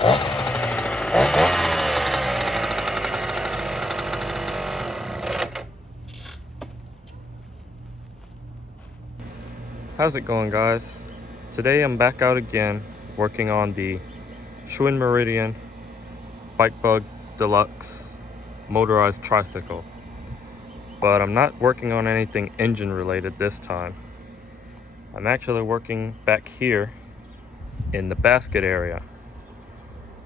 How's it going, guys? Today I'm back out again working on the Schwinn Meridian Bug Deluxe Motorized Tricycle. But I'm not working on anything engine related this time. I'm actually working back here in the basket area.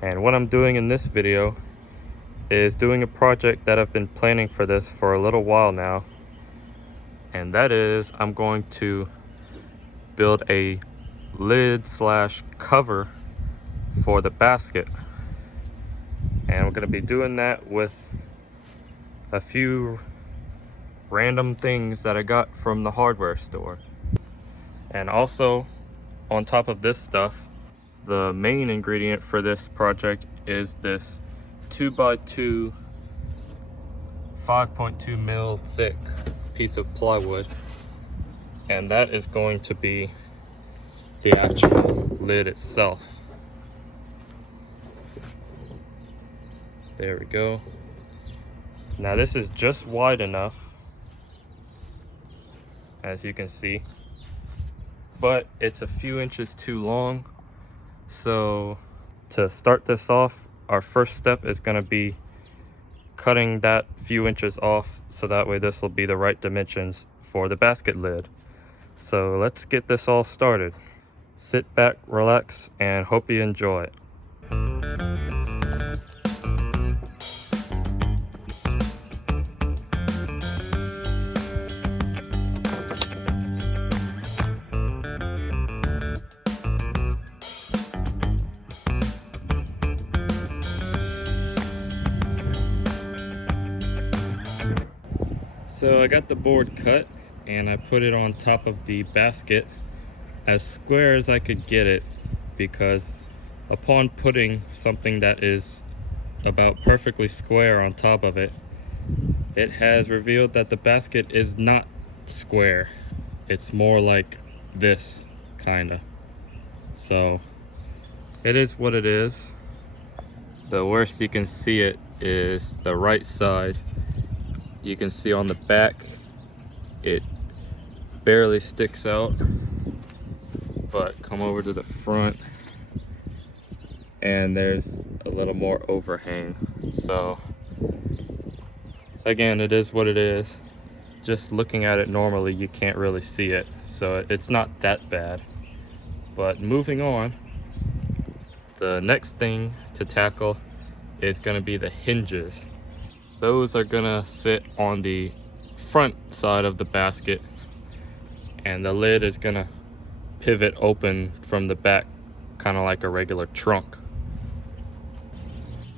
And what I'm doing in this video is doing a project that I've been planning for this for a little while now. And that is, I'm going to build a lid slash cover for the basket, and we're going to be doing that with a few random things that I got from the hardware store. And also, on top of this stuff, the main ingredient for this project is this 2x2 5.2 mil thick piece of plywood, and that is going to be the actual lid itself. There we go. Now this is just wide enough, as you can see, but it's a few inches too long. So to start this off, our first step is going to be cutting that few inches off, so that way this will be the right dimensions for the basket lid. So let's get this all started. Sit back, relax, and hope you enjoy it. So I got the board cut and I put it on top of the basket as square as I could get it, because upon putting something that is about perfectly square on top of it, it has revealed that the basket is not square. It's more like this, kinda. So it is what it is. The worst you can see it is the right side. You can see on the back it barely sticks out, but come over to the front and there's a little more overhang. So again, it is what it is. Just looking at it normally, you can't really see it, so it's not that bad. But moving on, the next thing to tackle is going to be the hinges. Those are gonna sit on the front side of the basket, and the lid is gonna pivot open from the back, kind of like a regular trunk.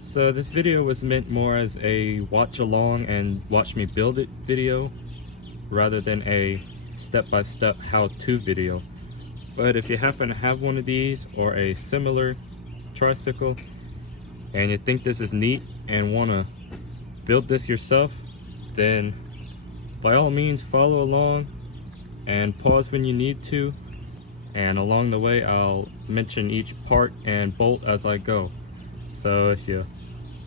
So this video was meant more as a watch along and watch me build it video, rather than a step-by-step how-to video. But if you happen to have one of these or a similar tricycle and you think this is neat and want to build this yourself, then by all means follow along and pause when you need to, and along the way I'll mention each part and bolt as I go. So if you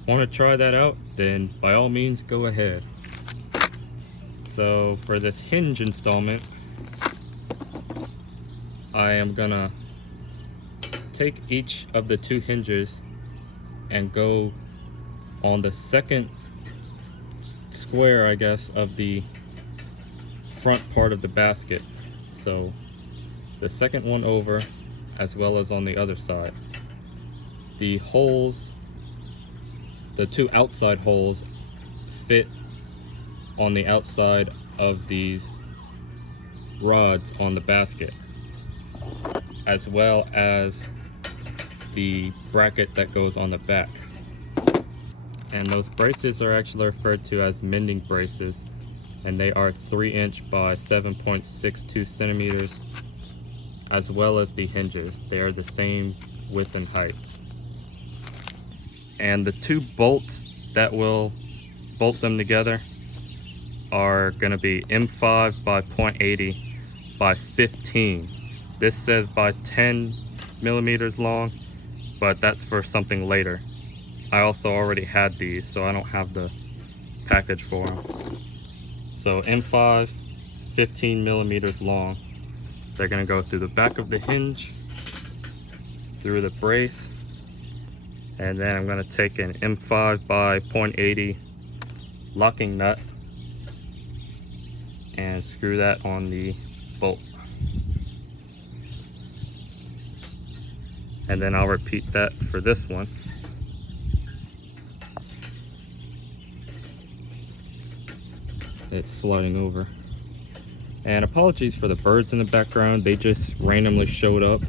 want to try that out, then by all means go ahead. So for this hinge installment, I am gonna take each of the two hinges and go on the second square, I guess, of the front part of the basket. So the second one over, as well as on the other side. The holes, the two outside holes, fit on the outside of these rods on the basket, as well as the bracket that goes on the back. And those braces are actually referred to as mending braces, and they are 3" by 7.62 centimeters, as well as the hinges. They are the same width and height. And the two bolts that will bolt them together are going to be M5 by 0.80 by 15. This says by 10 millimeters long, but that's for something later. I also already had these, so I don't have the package for them. So M5, 15 millimeters long. They're gonna go through the back of the hinge, through the brace, and then I'm gonna take an M5 by 0.80 locking nut and screw that on the bolt. And then I'll repeat that for this one. It's sliding over. And apologies for the birds in the background. They just randomly showed up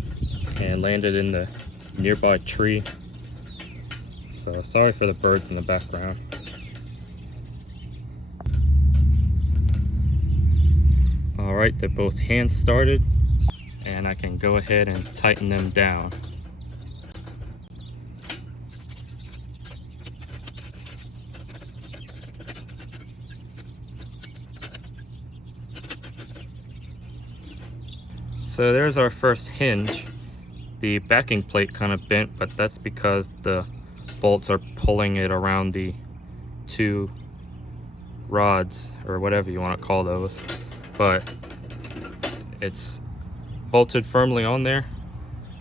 and landed in the nearby tree. So sorry for the birds in the background. All right, they're both hand started, and I can go ahead and tighten them down. So there's our first hinge. The backing plate kind of bent, but that's because the bolts are pulling it around the two rods, or whatever you want to call those. But it's bolted firmly on there.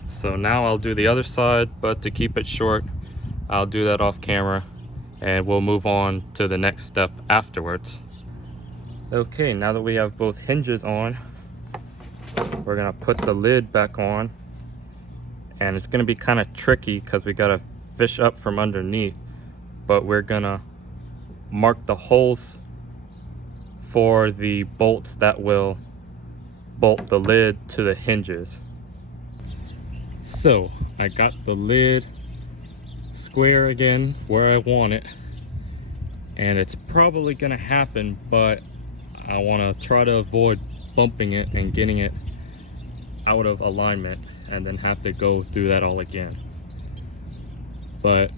So now I'll do the other side, but to keep it short, I'll do that off camera and we'll move on to the next step afterwards. Okay, now that we have both hinges on, we're gonna put the lid back on, and it's gonna be kind of tricky because we gotta fish up from underneath, but we're gonna mark the holes for the bolts that will bolt the lid to the hinges. So I got the lid square again where I want it, and it's probably gonna happen, but I want to try to avoid bumping it and getting it out of alignment and then have to go through that all again. But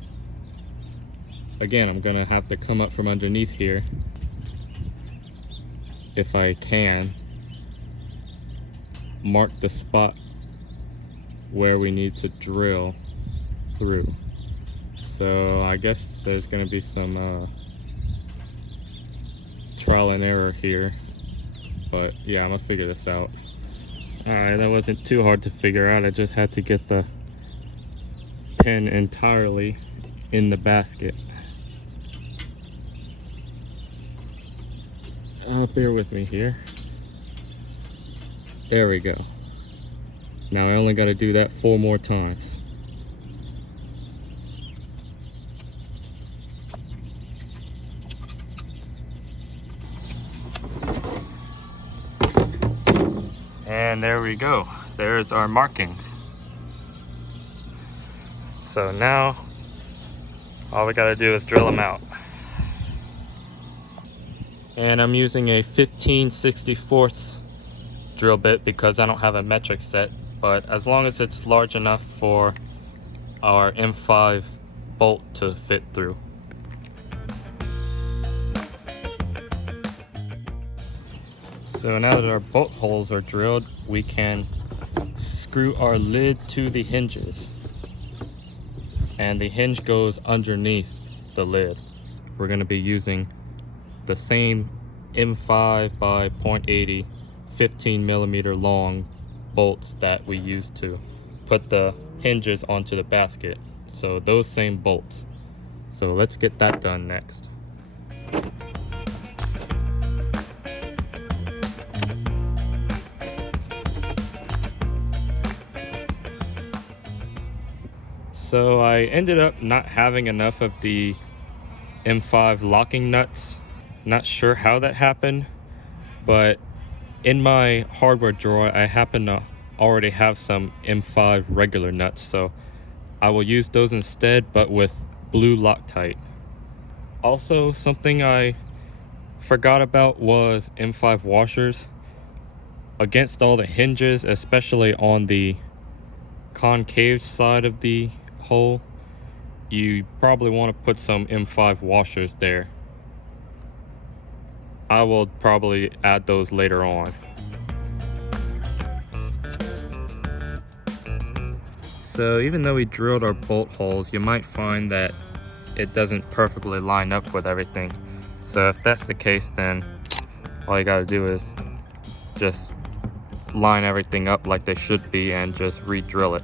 again, I'm gonna have to come up from underneath here if I can, mark the spot where we need to drill through. So I guess there's gonna be some trial and error here, but yeah, I'm gonna figure this out. Alright, that wasn't too hard to figure out. I just had to get the pin entirely in the basket. Bear with me here. There we go. Now I only got to do that 4 more times. And there we go. There's our markings. So now all we got to do is drill them out. And I'm using a 15/64 drill bit because I don't have a metric set, but as long as it's large enough for our M5 bolt to fit through. So now that our bolt holes are drilled, we can screw our lid to the hinges, and the hinge goes underneath the lid. We're going to be using the same M5 by 0.80 15 millimeter long bolts that we used to put the hinges onto the basket. So those same bolts. So let's get that done next. So I ended up not having enough of the M5 locking nuts. Not sure how that happened, but in my hardware drawer, I happen to already have some M5 regular nuts, so I will use those instead, but with blue Loctite. Also, something I forgot about was M5 washers. Against all the hinges, especially on the concave side of the hole, you probably want to put some M5 washers there. I will probably add those later on. So even though we drilled our bolt holes, you might find that it doesn't perfectly line up with everything. So if that's the case, then all you gotta do is just line everything up like they should be and just re-drill it.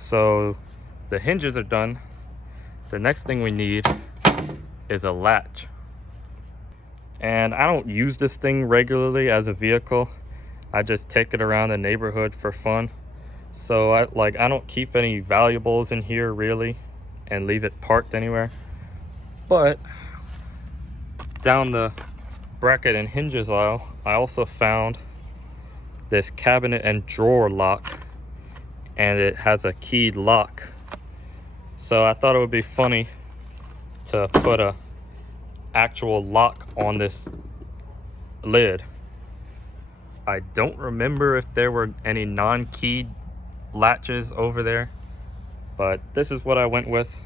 So the hinges are done. The next thing we need is a latch. And I don't use this thing regularly as a vehicle. I just take it around the neighborhood for fun. So I don't keep any valuables in here really and leave it parked anywhere. But down the bracket and hinges aisle, I also found this cabinet and drawer lock, and it has a keyed lock. So I thought it would be funny to put a actual lock on this lid. I don't remember if there were any non-keyed latches over there, but this is what I went with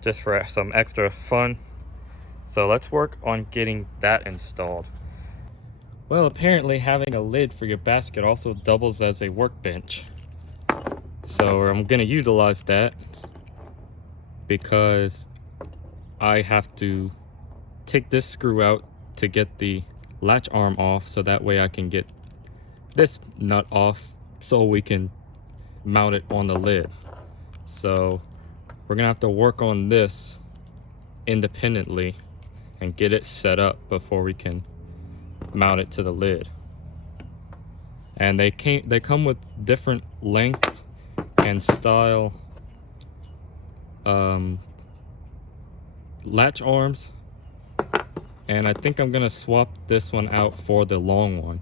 just for some extra fun. So let's work on getting that installed. Well, apparently having a lid for your basket also doubles as a workbench. So I'm gonna utilize that because I have to take this screw out to get the latch arm off, so that way I can get this nut off so we can mount it on the lid. So we're gonna have to work on this independently and get it set up before we can mount it to the lid. And they come with different length and style latch arms, and I think I'm gonna swap this one out for the long one.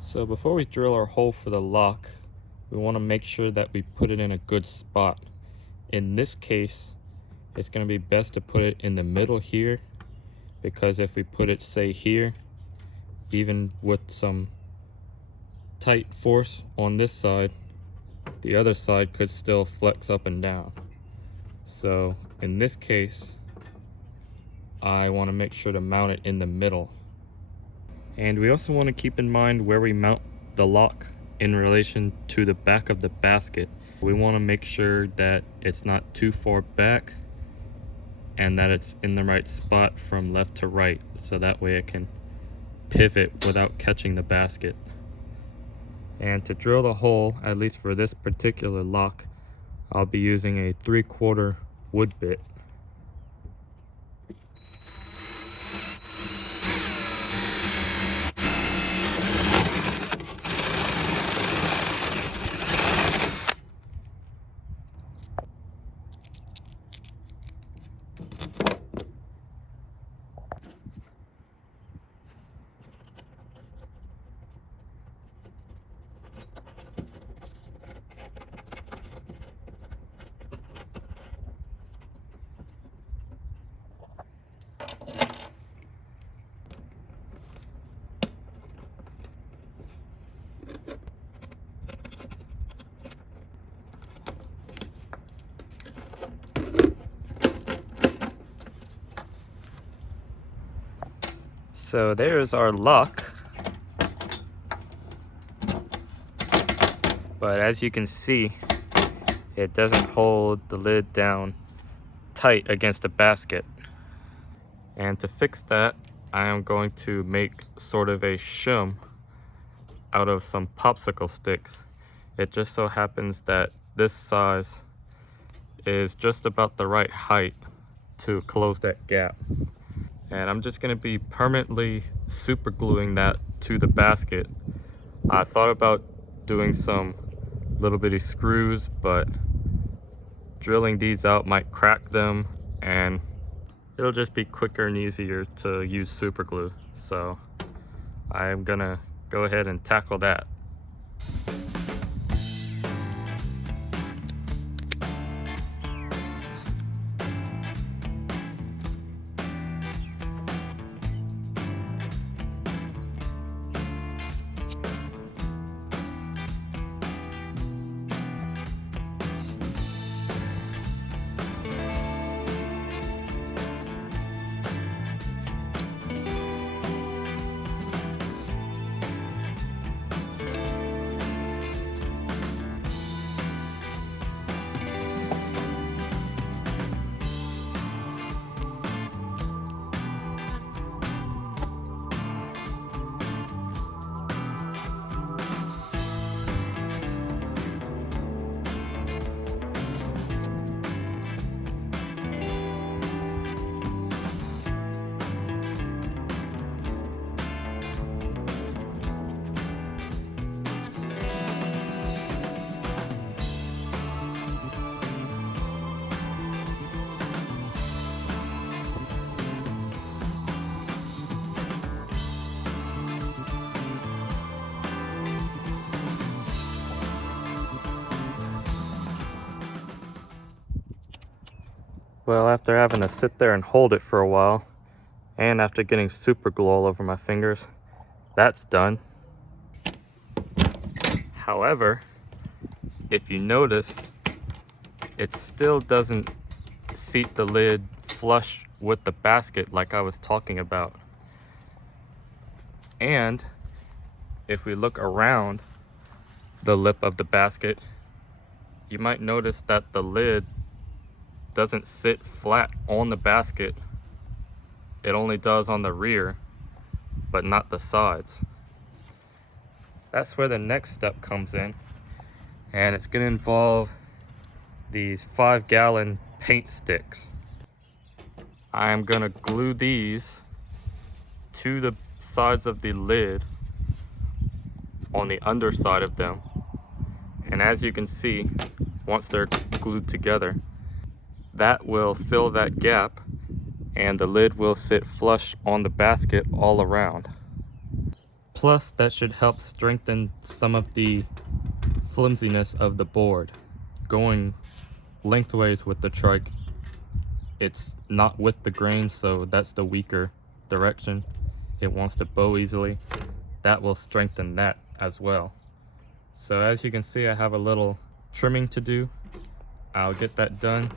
So before we drill our hole for the lock, we want to make sure that we put it in a good spot. In this case, it's going to be best to put it in the middle here, because if we put it, say, here, even with some tight force on this side, the other side could still flex up and down. So in this case, I want to make sure to mount it in the middle. And we also want to keep in mind where we mount the lock in relation to the back of the basket. We want to make sure that it's not too far back and that it's in the right spot from left to right, so that way it can pivot without catching the basket. And to drill the hole, at least for this particular lock, I'll be using a 3/4 wood bit. So there's our lock. But as you can see, it doesn't hold the lid down tight against the basket. And to fix that, I am going to make sort of a shim out of some popsicle sticks. It just so happens that this size is just about the right height to close that gap. and I'm just going to be permanently super gluing that to the basket. I thought about doing some little bitty screws, but drilling these out might crack them, and it'll just be quicker and easier to use super glue. So I'm gonna go ahead and tackle that. Well, after having to sit there and hold it for a while, and after getting super glue all over my fingers, that's done. However, if you notice, it still doesn't seat the lid flush with the basket like I was talking about. And if we look around the lip of the basket, you might notice that the lid doesn't sit flat on the basket. It only does on the rear, but not the sides. That's where the next step comes in, and it's going to involve these 5-gallon paint sticks. I am going to glue these to the sides of the lid on the underside of them, and as you can see, once they're glued together, that will fill that gap and the lid will sit flush on the basket all around. Plus, that should help strengthen some of the flimsiness of the board. Going lengthways with the trike, it's not with the grain, so that's the weaker direction. It wants to bow easily. That will strengthen that as well. So as you can see, I have a little trimming to do. I'll get that done,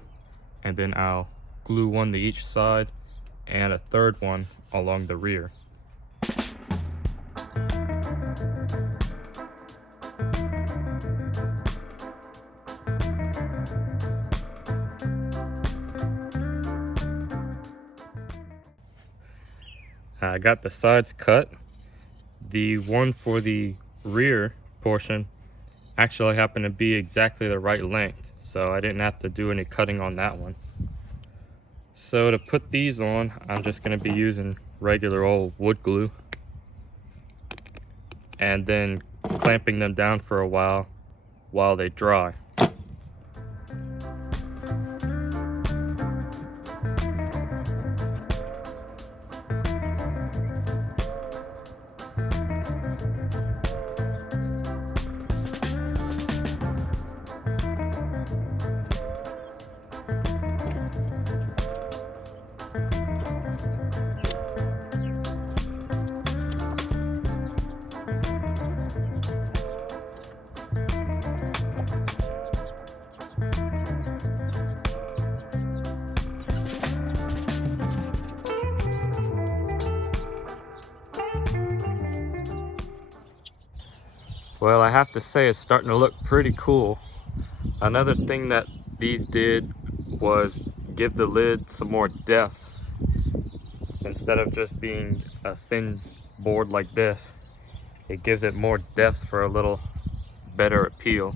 and then I'll glue one to each side and a third one along the rear. I got the sides cut. The one for the rear portion actually happened to be exactly the right length, so I didn't have to do any cutting on that one. So to put these on, I'm just going to be using regular old wood glue and then clamping them down for a while they dry. Well, I have to say it's starting to look pretty cool. Another thing that these did was give the lid some more depth. Instead of just being a thin board like this, it gives it more depth for a little better appeal.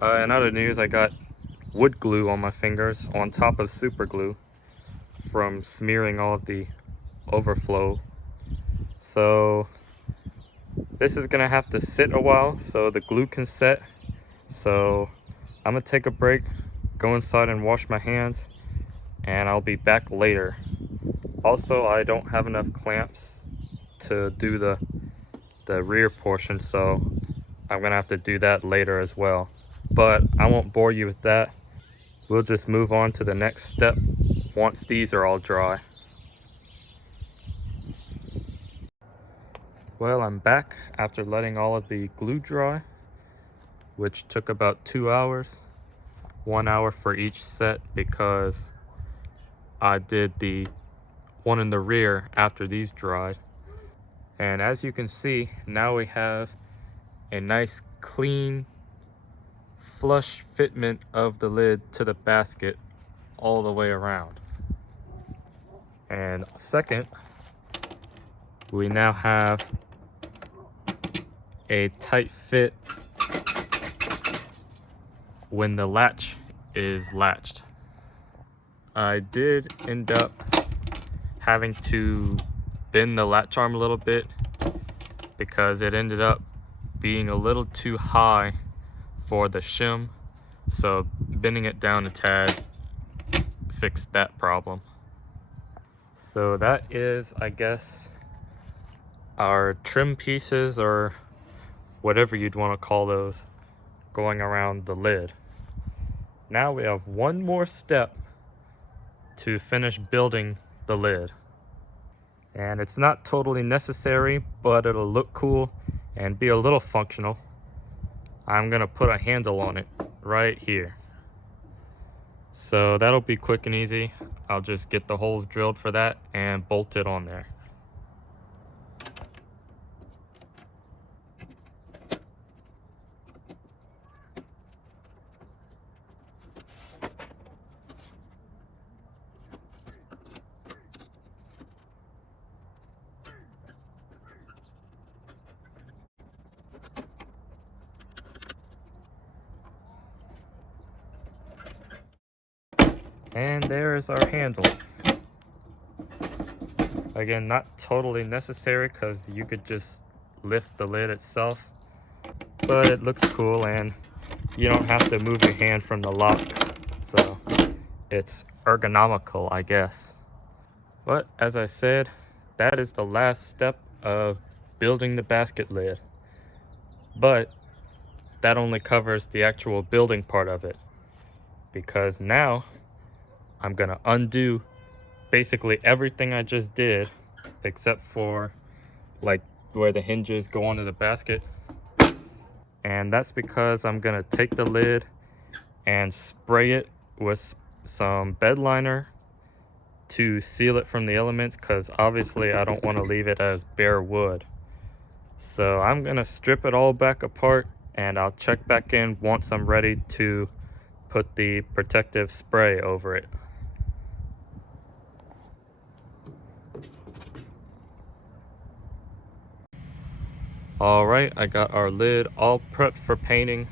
In other news, I got wood glue on my fingers on top of super glue from smearing all of the overflow. So this is gonna have to sit a while so the glue can set. So I'm gonna take a break, go inside and wash my hands, and I'll be back later. Also, I don't have enough clamps to do the rear portion, so I'm gonna have to do that later as well. But I won't bore you with that. We'll just move on to the next step once these are all dry. Well, I'm back after letting all of the glue dry, which took about 2 hours. 1 hour for each set because I did the one in the rear after these dried. And as you can see, now we have a nice clean flush fitment of the lid to the basket all the way around. And second, we now have a tight fit when the latch is latched. I did end up having to bend the latch arm a little bit because it ended up being a little too high for the shim, so bending it down a tad fixed that problem. So that is, I guess, our trim pieces, or whatever you'd want to call those, going around the lid. Now we have one more step to finish building the lid. And it's not totally necessary, but it'll look cool and be a little functional. I'm gonna put a handle on it right here. So that'll be quick and easy. I'll just get the holes drilled for that and bolt it on there. And there's our handle. Again, not totally necessary because you could just lift the lid itself, but it looks cool and you don't have to move your hand from the lock, so it's ergonomical, I guess. But as I said, that is the last step of building the basket lid, but that only covers the actual building part of it, because now I'm gonna undo basically everything I just did, except for like where the hinges go onto the basket. And that's because I'm gonna take the lid and spray it with some bed liner to seal it from the elements, because obviously I don't want to leave it as bare wood. So I'm gonna strip it all back apart and I'll check back in once I'm ready to put the protective spray over it. All right, I got our lid all prepped for painting.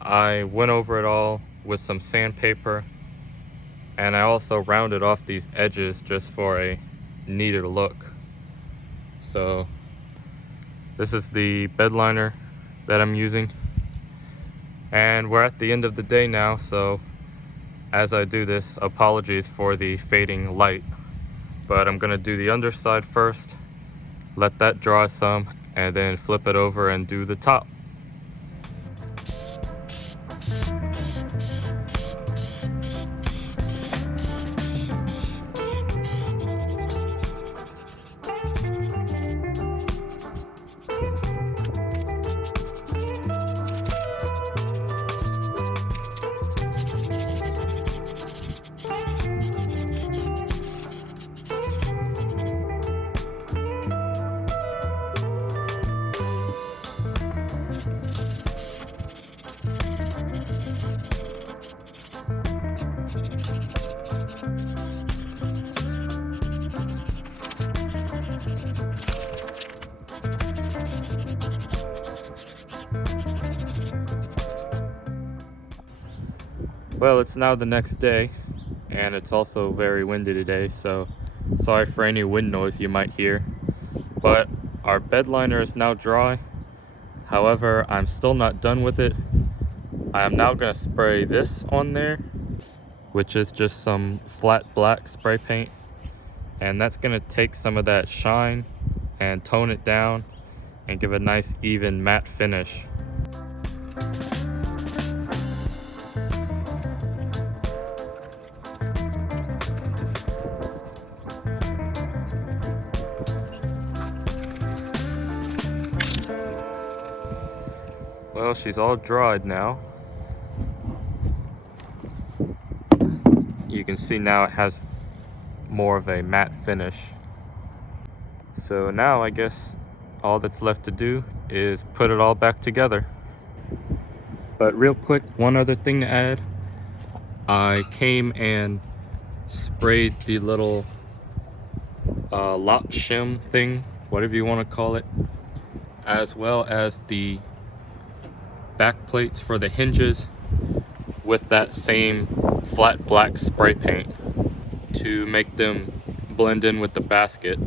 I went over it all with some sandpaper, and I also rounded off these edges just for a neater look. So this is the bed liner that I'm using, and we're at the end of the day now, so as I do this, apologies for the fading light, but I'm gonna do the underside first, let that dry some, and then flip it over and do the top. Well, it's now the next day, and it's also very windy today, so sorry for any wind noise you might hear. But our bed liner is now dry. However, I'm still not done with it. I am now going to spray this on there, which is just some flat black spray paint, and that's going to take some of that shine and tone it down and give a nice even matte finish. Well, she's all dried now. You can see now it has more of a matte finish. So now I guess all that's left to do is put it all back together. But real quick, one other thing to add. I came and sprayed the little lock shim thing, whatever you want to call it, as well as the back plates for the hinges with that same flat black spray paint to make them blend in with the basket,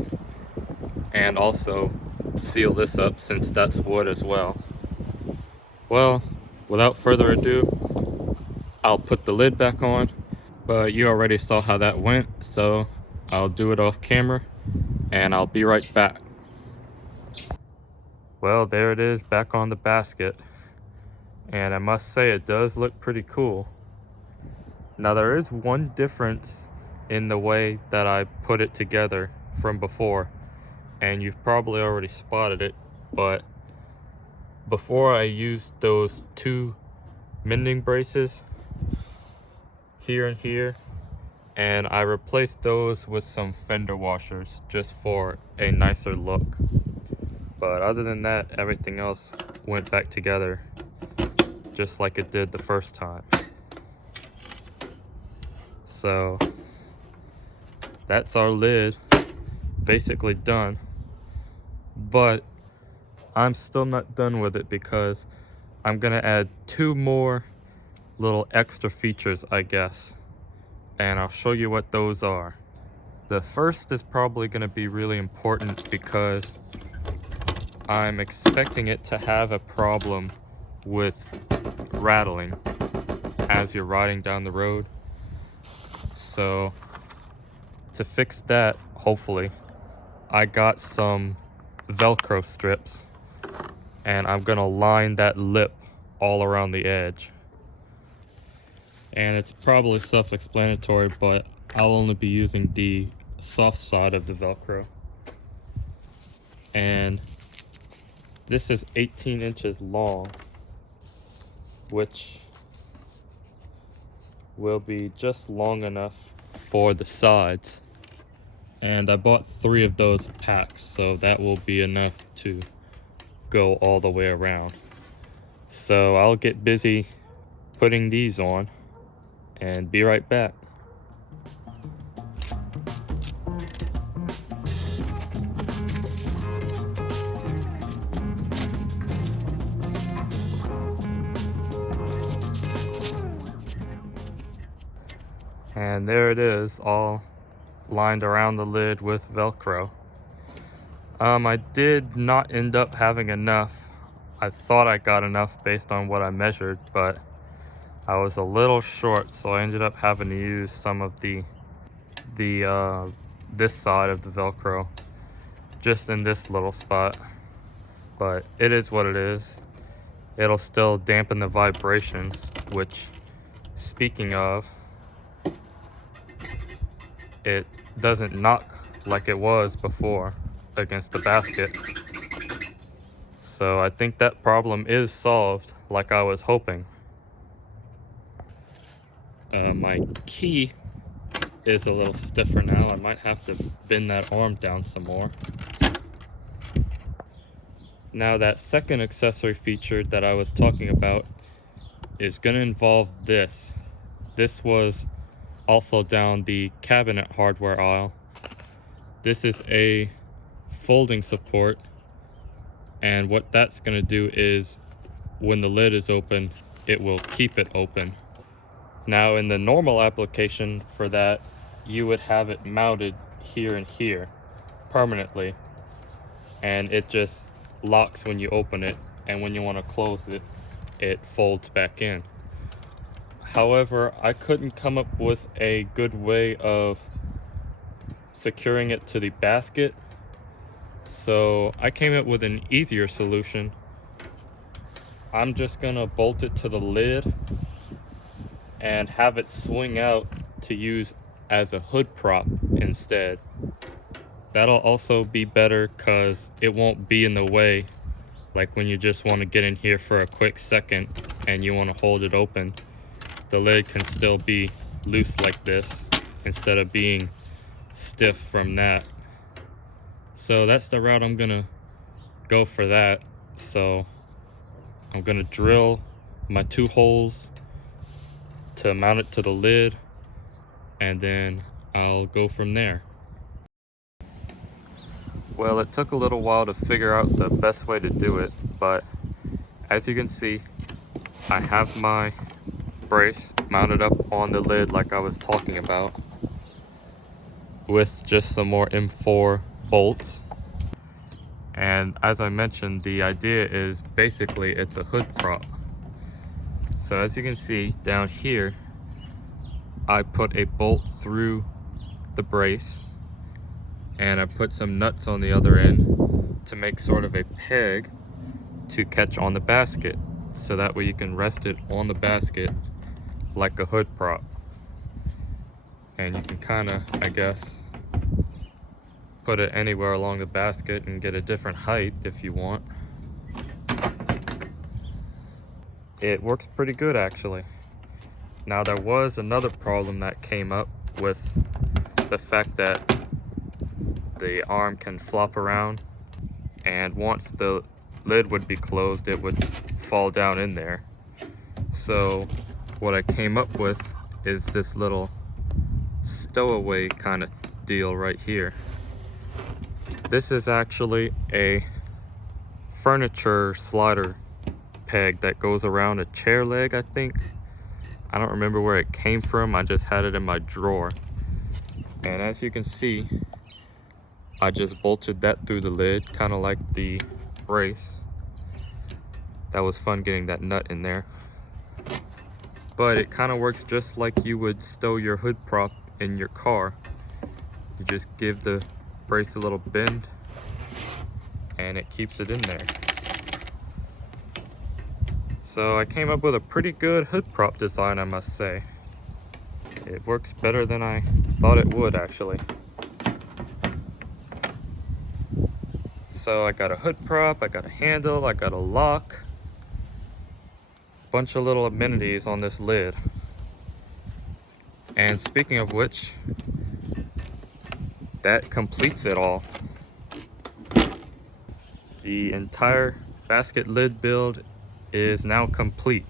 and also seal this up since that's wood as well. Well, without further ado, I'll put the lid back on, but you already saw how that went, so I'll do it off camera and I'll be right back. Well, there it is, back on the basket, and I must say it does look pretty cool. Now there is one difference in the way that I put it together from before, and you've probably already spotted it, but before I used those two mending braces here and here, and I replaced those with some fender washers just for a nicer look. But other than that, everything else went back together just like it did the first time. So that's our lid basically done, but I'm still not done with it because I'm gonna add two more little extra features, I guess, and I'll show you what those are. The first is probably gonna be really important because I'm expecting it to have a problem with rattling as you're riding down the road. So to fix that, hopefully, I got some Velcro strips, and I'm gonna line that lip all around the edge. And it's probably self-explanatory, but I'll only be using the soft side of the Velcro. And this is 18 inches long, which will be just long enough for the sides. And I bought 3 of those packs, so that will be enough to go all the way around. So I'll get busy putting these on and be right back. And there it is, all lined around the lid with Velcro. I did not end up having enough. I thought I got enough based on what I measured, but I was a little short, so I ended up having to use some of this side of the Velcro just in this little spot. But it is what it is. It'll still dampen the vibrations, which, speaking of, it doesn't knock like it was before against the basket. So I think that problem is solved like I was hoping. My key is a little stiffer now. I might have to bend that arm down some more. Now that second accessory feature that I was talking about is going to involve this. This was also down the cabinet hardware aisle. This is a folding support, and what that's going to do is when the lid is open, it will keep it open. Now in the normal application for that, you would have it mounted here and here permanently, and it just locks when you open it, and when you want to close it, it folds back in. However, I couldn't come up with a good way of securing it to the basket, so I came up with an easier solution. I'm just gonna bolt it to the lid and have it swing out to use as a hood prop instead. That'll also be better because it won't be in the way, like when you just want to get in here for a quick second and you want to hold it open. The lid can still be loose like this instead of being stiff from that. So that's the route I'm gonna go for that. So I'm gonna drill my 2 holes to mount it to the lid, and then I'll go from there. Well, it took a little while to figure out the best way to do it, but as you can see, I have my brace mounted up on the lid like I was talking about, with just some more M4 bolts. And as I mentioned, the idea is basically it's a hood prop. So as you can see down here, I put a bolt through the brace, and I put some nuts on the other end to make sort of a peg to catch on the basket, so that way you can rest it on the basket like a hood prop. And you can kind of, I guess, put it anywhere along the basket and get a different height if you want. It works pretty good actually. Now there was another problem that came up with the fact that the arm can flop around, and once the lid would be closed, it would fall down in there. So what I came up with is this little stowaway kind of deal right here. This is actually a furniture slider peg that goes around a chair leg, I think. I don't remember where it came from, I just had it in my drawer. And as you can see, I just bolted that through the lid, kind of like the brace. That was fun getting that nut in there. But it kind of works just like you would stow your hood prop in your car. You just give the brace a little bend and it keeps it in there. So I came up with a pretty good hood prop design, I must say. It works better than I thought it would actually. So I got a hood prop, I got a handle, I got a lock, bunch of little amenities on this lid. And speaking of which, that completes it all. The entire basket lid build is now complete.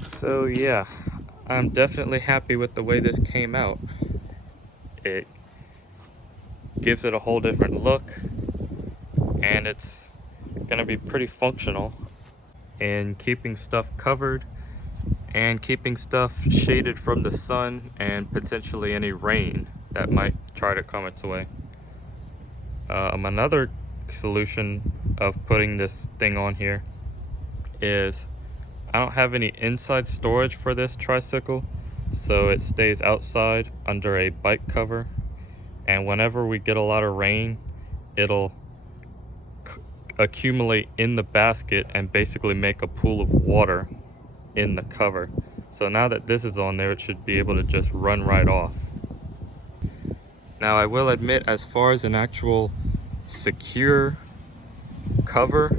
So yeah, I'm definitely happy with the way this came out. It gives it a whole different look, and it's gonna be pretty functional in keeping stuff covered and keeping stuff shaded from the sun and potentially any rain that might try to come its way. Another solution of putting this thing on here is I don't have any inside storage for this tricycle, so it stays outside under a bike cover, and whenever we get a lot of rain, it'll accumulate in the basket and basically make a pool of water in the cover. So now that this is on there, it should be able to just run right off. Now I will admit, as far as an actual secure cover,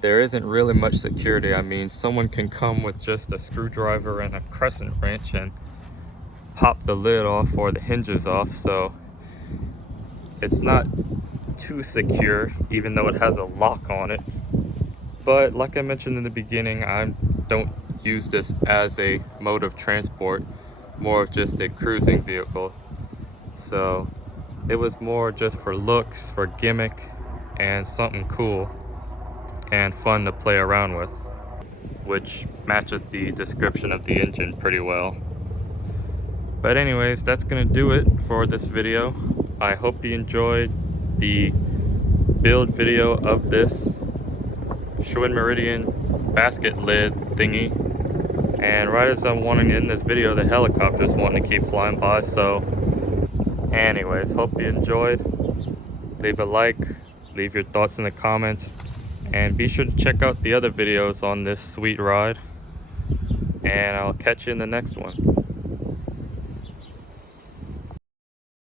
there isn't really much security. I mean, someone can come with just a screwdriver and a crescent wrench and pop the lid off or the hinges off, so it's not too secure, even though it has a lock on it. But like I mentioned in the beginning, I don't use this as a mode of transport, more of just a cruising vehicle. So it was more just for looks, for gimmick, and something cool and fun to play around with, which matches the description of the engine pretty well. But anyways, that's gonna do it for this video. I hope you enjoyed the build video of this Schwinn Meridian basket lid thingy. And right as I'm wanting to end this video, the helicopter's wanting to keep flying by. So anyways, hope you enjoyed. Leave a like, leave your thoughts in the comments, and be sure to check out the other videos on this sweet ride. And I'll catch you in the next one.